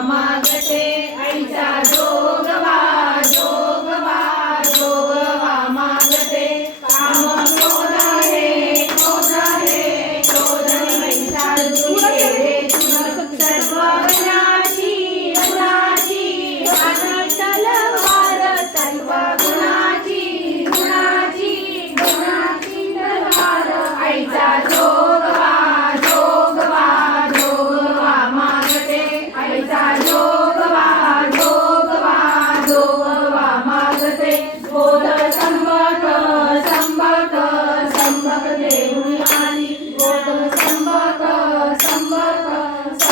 मागते. आईचा जोगवा जोगवा जोगवा मागते.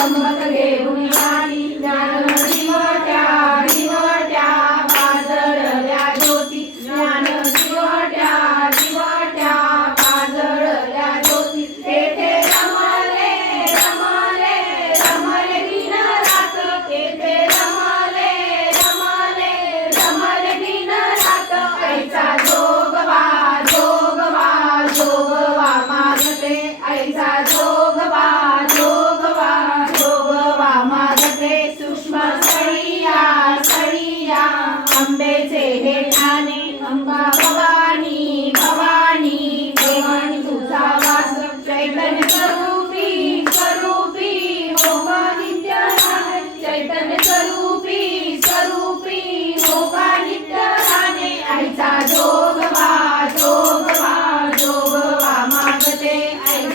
సంభవత దేవుని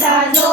I know.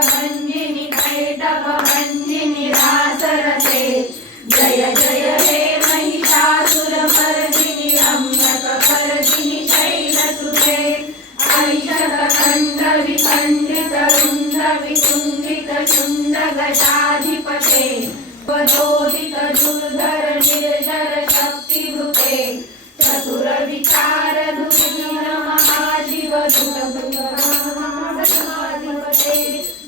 प्रताधिपते वधोदित दुर्धर निर्धर शक्तिभूते चतुर विचार दुर्गीन महाजीव दुर्गमाधिपते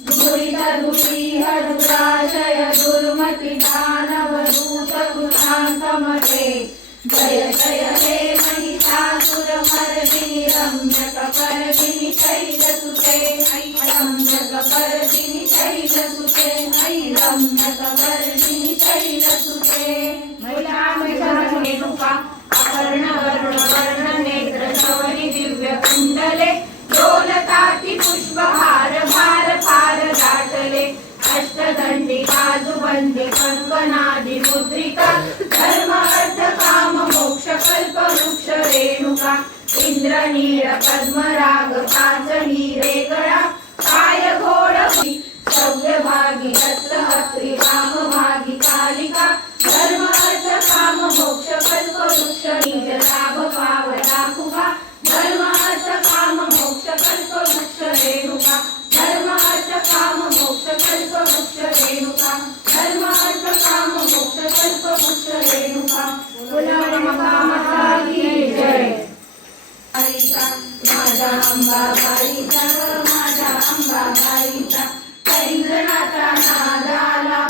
दुरित दुरीह दुराजय, दुर्मति दानव दूत गुणान्तमते जय जय हे महिषासुरमर्दिनि रम्यकपर्दिनि शैलसुर पादुबंदी कंकणादी मुद्रिका धर्म अर्थ काम मोक्ष कल्प वृक्ष रेणुका इंद्रनीळ पद्मराग पाचनी अंबाबाईचा माझ्या अंबाबाईचा पैंजणाचा नाद आला